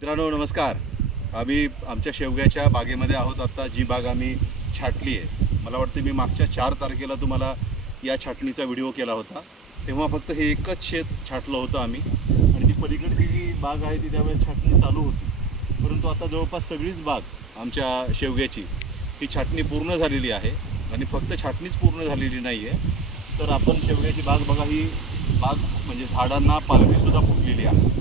मित्रांनो नमस्कार. आम्ही आमच्या शेवग्याच्या बागेमध्ये आहोत. आता जी बाग आम्ही छाटली आहे, मला वाटतं मी मागच्या 4 तारखेला तुम्हाला या छाटणीचा व्हिडिओ केला होता. तेव्हा फक्त हे एकच शेत छाटलं होतं आम्ही आणि ती पलीकडची जी बाग आहे ती त्यावेळेस छाटणी चालू होती. परंतु आता जवळपास सगळीच बाग आमच्या शेवग्याची ही छाटणी पूर्ण झालेली आहे आणि फक्त छाटणीच पूर्ण झालेली नाही आहे, तर आपण शेवग्याची बाग बघा, ही बाग म्हणजे झाडांना पालवीसुद्धा फुटलेली आहे.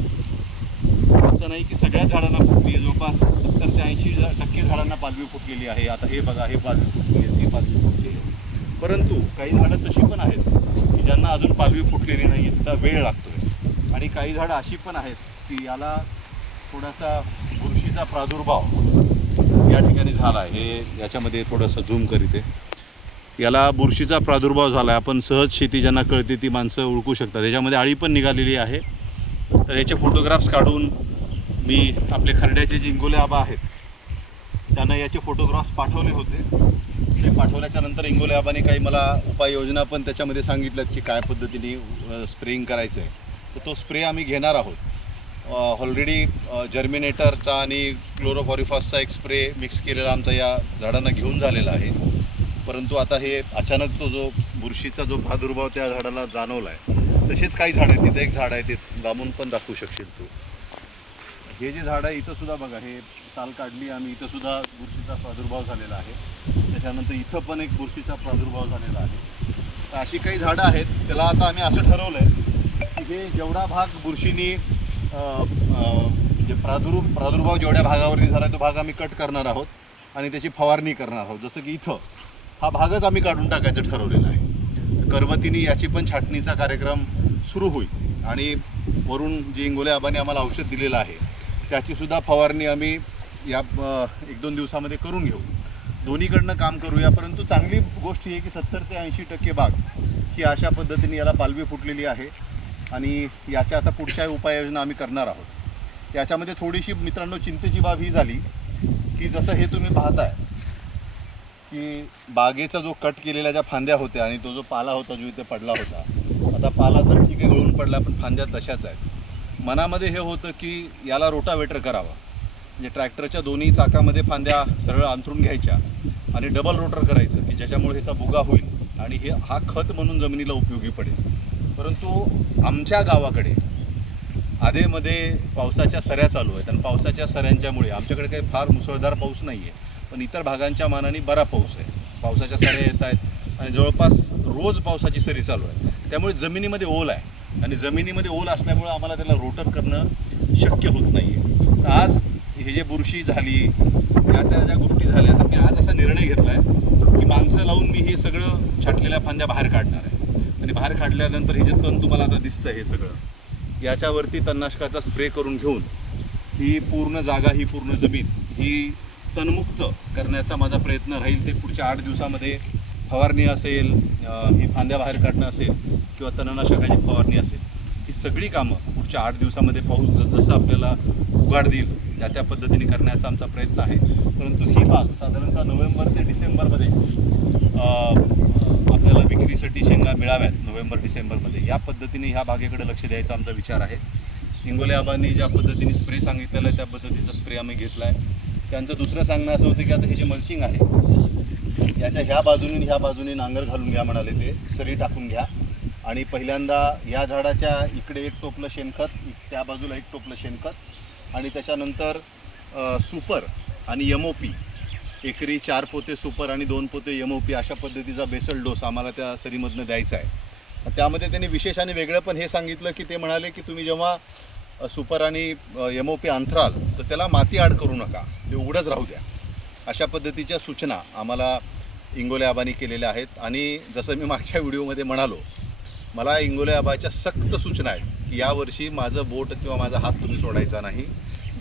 असं नाही की सगळ्या झाडांना फुटली आहे, जवळपास 70 ते 80% झाडांना पालवी फुटलेली आहे. आता हे बघा, हे पालवी फुटली आहे, ती पालवी फुटली आहे. परंतु काही झाडं तशी पण आहेत की ज्यांना अजून पालवी फुटलेली नाही आहे, त्याचा वेळ लागतोय. आणि काही झाडं अशी पण आहेत की याला थोडासा बुरशीचा प्रादुर्भाव या ठिकाणी झाला आहे. हे याच्यामध्ये थोडंसं झूम करीते, याला बुरशीचा प्रादुर्भाव झाला आहे. आपण सहज शेती ज्यांना कळते ती माणसं ओळखू शकतात. याच्यामध्ये अळी पण निघालेली आहे. तर याचे फोटोग्राफ्स काढून मी आपले खर्ड्याचे जे इंगोले आबा आहेत त्यांना याचे फोटोग्राफ्स पाठवले होते. ते पाठवल्याच्या नंतर इंगोले आबाने काही मला उपाययोजना पण त्याच्यामध्ये सांगितल्यात की काय पद्धतीने स्प्रेइंग करायचं आहे. तर तो स्प्रे आम्ही घेणार आहोत. ऑलरेडी जर्मिनेटरचा आणि क्लोरोफॉरिफॉसचा एक स्प्रे मिक्स केलेला आमचा या झाडांना घेऊन झालेला आहे. परंतु आता हे अचानक तो जो बुरशीचा जो प्रादुर्भाव त्या झाडाला जाणवला आहे. तसेच काही झाड आहेत, तिथे एक झाड आहे, ते लांबून पण दाखवू शकशील तू. हे जे झाड आहे इथं सुद्धा बघा, हे साल काढली आम्ही, इथं सुद्धा बुरशीचा प्रादुर्भाव झालेला आहे. त्याच्यानंतर इथं पण एक बुरशीचा प्रादुर्भाव झालेला आहे. तर अशी काही झाडं आहेत. त्याला आता आम्ही असं ठरवलं आहे की हे जेवढा भाग बुरशीनी जे प्रादुर्भाव जेवढ्या भागावरती झाला तो भाग आम्ही कट करणार आहोत आणि त्याची फवारणी करणार आहोत. जसं की इथं हा भागच आम्ही काढून टाकायचं ठरवलेलं आहे. करवतीने याची पण छाटणीचा कार्यक्रम सुरू होईल आणि वरून जे इंगोले आबाने आम्हाला औषध दिलेलं आहे त्याचीसुद्धा फवारणी आम्ही या 1-2 दिवसामध्ये करून घेऊ. दोन्हीकडनं काम करूया. परंतु चांगली गोष्ट ही आहे की 70 ते 80% बाग ही अशा पद्धतीने याला पालवी फुटलेली आहे आणि याच्या आता पुढच्या उपाययोजना आम्ही करणार आहोत. याच्यामध्ये थोडीशी मित्रांनो चिंतेची बाब ही झाली की जसं हे तुम्ही पाहताय की बागेचा जो कट केलेल्या ज्या फांद्या होत्या आणि तो जो पाला होता जो इथे पडला होता, आता पाला तर ठीक आहे गळून पडला, पण फांद्या तशाच आहेत. मनामध्ये हे होतं की याला रोटावेटर करावा, म्हणजे ट्रॅक्टरच्या दोन्ही चाकामध्ये फांद्या सरळ अंथरून घ्यायच्या आणि डबल रोटर करायचं की ज्याच्यामुळे ह्याचा भुगा होईल आणि हा खत म्हणून जमिनीला उपयोगी पडेल. परंतु आमच्या गावाकडे आधेमध्ये पावसाच्या सऱ्या चालू आहेत आणि पावसाच्या सऱ्यांच्यामुळे आमच्याकडे काही फार मुसळधार पाऊस नाही आहे, पण इतर भागांच्या मानाने बरा पाऊस आहे. पावसाच्या सऱ्या येत आहेत आणि जवळपास रोज पावसाची सरी चालू आहे. त्यामुळे जमिनीमध्ये ओल आहे आणि जमिनीमध्ये ओल असल्यामुळे आम्हाला त्याला रोटर करणं शक्य होत नाही आहे. तर आज हे जे बुरशी झाली या त्या ज्या गोष्टी झाल्या, तर मी आज असा निर्णय घेतला आहे की माणसं लावून मी हे सगळं छाटलेल्या फांद्या बाहेर काढणार आहे आणि बाहेर काढल्यानंतर हे जे तण तुम्हाला आता दिसतं हे सगळं याच्यावरती तणनाशकाचा स्प्रे करून घेऊन ही पूर्ण जागा, ही पूर्ण जमीन ही तणमुक्त करण्याचा माझा प्रयत्न राहील. ते पुढच्या 8 दिवसामध्ये फवारणी असेल, ही फांद्या बाहेर काढणं असेल किंवा तणनाशकाची फवारणी असेल, ही सगळी कामं पुढच्या 8 दिवसामध्ये पाऊस जसं आपल्याला उघाड देईल त्या पद्धतीने करण्याचा आमचा प्रयत्न आहे. परंतु ही बाग साधारणतः नोव्हेंबर ते डिसेंबरमध्ये आपल्याला विक्रीसाठी शेंगा मिळाव्यात. नोव्हेंबर-डिसेंबरमध्ये या पद्धतीने ह्या बागेकडे लक्ष द्यायचा आमचा विचार आहे. इंगोले आबांनी ज्या पद्धतीने स्प्रे सांगितलेला आहे त्या पद्धतीचा स्प्रे आम्ही घेतला आहे. त्यांचं दुसरं सांगणं असं होतं की आता हे जे मल्चिंग आहे याच्या ह्या बाजूने नांगर घालून घ्या म्हणाले, ते सरी टाकून घ्या आणि पहिल्यांदा या झाडाच्या इकडे एक टोपलं शेणखत, त्या बाजूला एक टोपलं शेणखत आणि त्याच्यानंतर सुपर आणि MOP, एकरी 4 पोते सुपर आणि 2 पोते MOP अशा पद्धतीचा बेसल डोस आम्हाला त्या सरीमधनं द्यायचा आहे. त्यामध्ये त्यांनी विशेष आणि वेगळं पण हे सांगितलं की ते म्हणाले की तुम्ही जेव्हा सुपर आणि MOP अंथराल तर त्याला माती आड करू नका, ते उघडंच राहू द्या. अशा पद्धतीच्या सूचना आम्हाला इंगोले आबांनी केलेल्या आहेत. आणि जसं मी मागच्या व्हिडिओमध्ये म्हणालो, मला इंगोले आबाच्या सक्त सूचना आहेत की यावर्षी माझं बोट किंवा माझा हात तुम्ही सोडायचा नाही,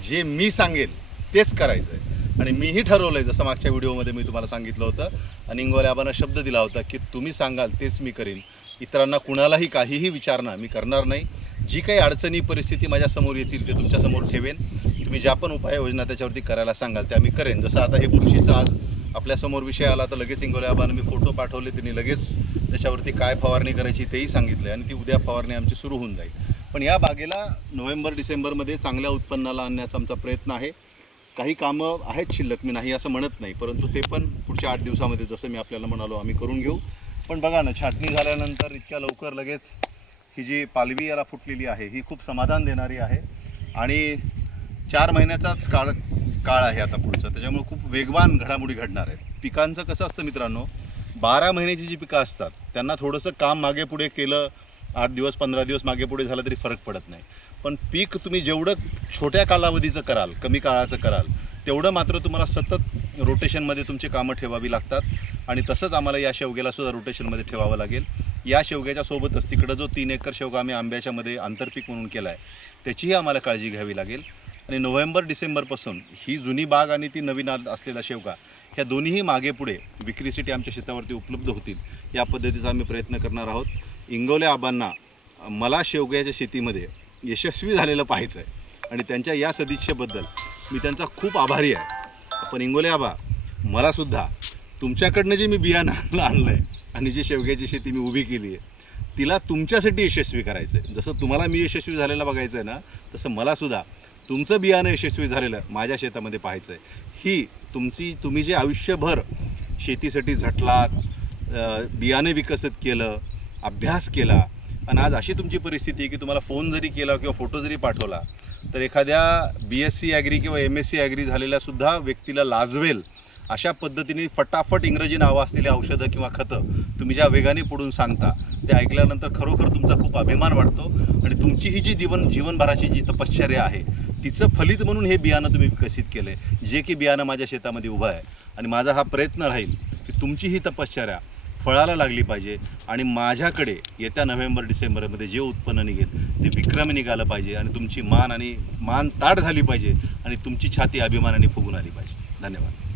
जे मी सांगेल तेच करायचं आहे. आणि मीही ठरवलं आहे, जसं मागच्या व्हिडिओमध्ये मी तुम्हाला सांगितलं होतं आणि इंगोले आबांना शब्द दिला होता की तुम्ही सांगाल तेच मी करेन, इतरांना कुणालाही काहीही विचारणं मी करणार नाही. जी काही अडचणी परिस्थिती माझ्यासमोर येतील ते तुमच्यासमोर ठेवेन. तुम्ही ज्या पण उपाययोजना त्याच्यावरती करायला सांगाल त्या मी करेन. जसं आता हे बुरशीचा आज आपल्यासमोर विषय आला तर लगेच इंगोले आबांना मी फोटो पाठवले, त्यांनी लगेच त्याच्यावरती काय फवारणी करायची तेही सांगितलं आणि ती उद्या फवारणी आमची सुरू होऊन जाईल. पण या बागेला नोव्हेंबर डिसेंबरमध्ये चांगल्या उत्पन्नाला आणण्याचा आमचा प्रयत्न आहे. काही कामं आहेत शिल्लक, मी नाही असं म्हणत नाही, परंतु ते पण पुढच्या 8 दिवसामध्ये जसं मी आपल्याला म्हणालो आम्ही करून घेऊ. पण बघा ना, छाटणी झाल्यानंतर इतक्या लवकर लगेच ही जी पालवी याला फुटलेली आहे ही खूप समाधान देणारी आहे. आणि 4 महिन्याचाच काळ आहे आता पुढचा, त्याच्यामुळे खूप वेगवान घडामोडी घडणार आहेत. पिकांचं कसं असतं मित्रांनो, 12 महिन्याची जी पिकं असतात त्यांना थोडंसं काम मागे पुढे केलं, 8 दिवस 15 दिवस मागे पुढे झालं तरी फरक पडत नाही. पण पीक तुम्ही जेवढं छोट्या कालावधीचं कराल, कमी काळाचं कराल, तेवढं मात्र तुम्हाला सतत रोटेशनमध्ये तुमची कामं ठेवावी लागतात. आणि तसंच आम्हाला या शेवग्याला सुद्धा रोटेशनमध्ये ठेवावं लागेल. या शेवग्याच्या सोबतच तिकडं जो 3 एकर शेवगा आम्ही आंब्याच्यामध्ये आंतरपीक म्हणून केला आहे त्याचीही आम्हाला काळजी घ्यावी लागेल. आणि नोव्हेंबर डिसेंबरपासून ही जुनी बाग आणि ती नवीन असलेला शेवगा ह्या दोन्हीही मागे पुढे विक्रीसाठी आमच्या शेतावरती उपलब्ध होतील, या पद्धतीचा आम्ही प्रयत्न करणार आहोत. इंगवले आबांना मला शेवग्याच्या शेतीमध्ये यशस्वी झालेलं पाहायचं आहे आणि त्यांच्या या सदिच्छेबद्दल मी त्यांचा खूप आभारी आहे. पण इंगोले आबा, मलासुद्धा तुमच्याकडनं जे मी बियाणं आणलं आहे आणि जी शेवग्याची शेती मी उभी केली आहे तिला तुमच्यासाठी यशस्वी करायचं आहे. जसं तुम्हाला मी यशस्वी झालेलं बघायचं आहे ना, तसं मलासुद्धा तुमचं बियाणं यशस्वी झालेलं माझ्या शेतामध्ये पाहायचं आहे. ही तुम्ही जे आयुष्यभर शेतीसाठी झटलात, बियाणे विकसित केलं, अभ्यास केला आणि आज अशी तुमची परिस्थिती आहे की तुम्हाला फोन जरी केला किंवा फोटो जरी पाठवला तर एखाद्या BSc ॲग्री किंवा MSc ॲग्री झालेल्यासुद्धा व्यक्तीला लाजवेल अशा पद्धतीने फटाफट इंग्रजी नावं असलेली औषधं किंवा खतं तुम्ही ज्या वेगाने पुढून सांगता ते ऐकल्यानंतर खरोखर तुमचा खूप अभिमान वाटतो. आणि तुमची ही जी जीवनभराची जी तपश्चर्या आहे तिचं फलित म्हणून हे बियाणं तुम्ही विकसित केलं आहे, जे की बियाणं माझ्या शेतामध्ये उभं आहे. आणि माझा हा प्रयत्न राहील की तुमची ही तपश्चर्या फळाला लागली पाहिजे आणि माझ्याकडे येत्या नोव्हेंबर डिसेंबरमध्ये जे उत्पन्न निघेल ते विक्रमी निघालं पाहिजे आणि तुमची मान ताट झाली पाहिजे आणि तुमची छाती अभिमानाने फुगून आली पाहिजे. धन्यवाद.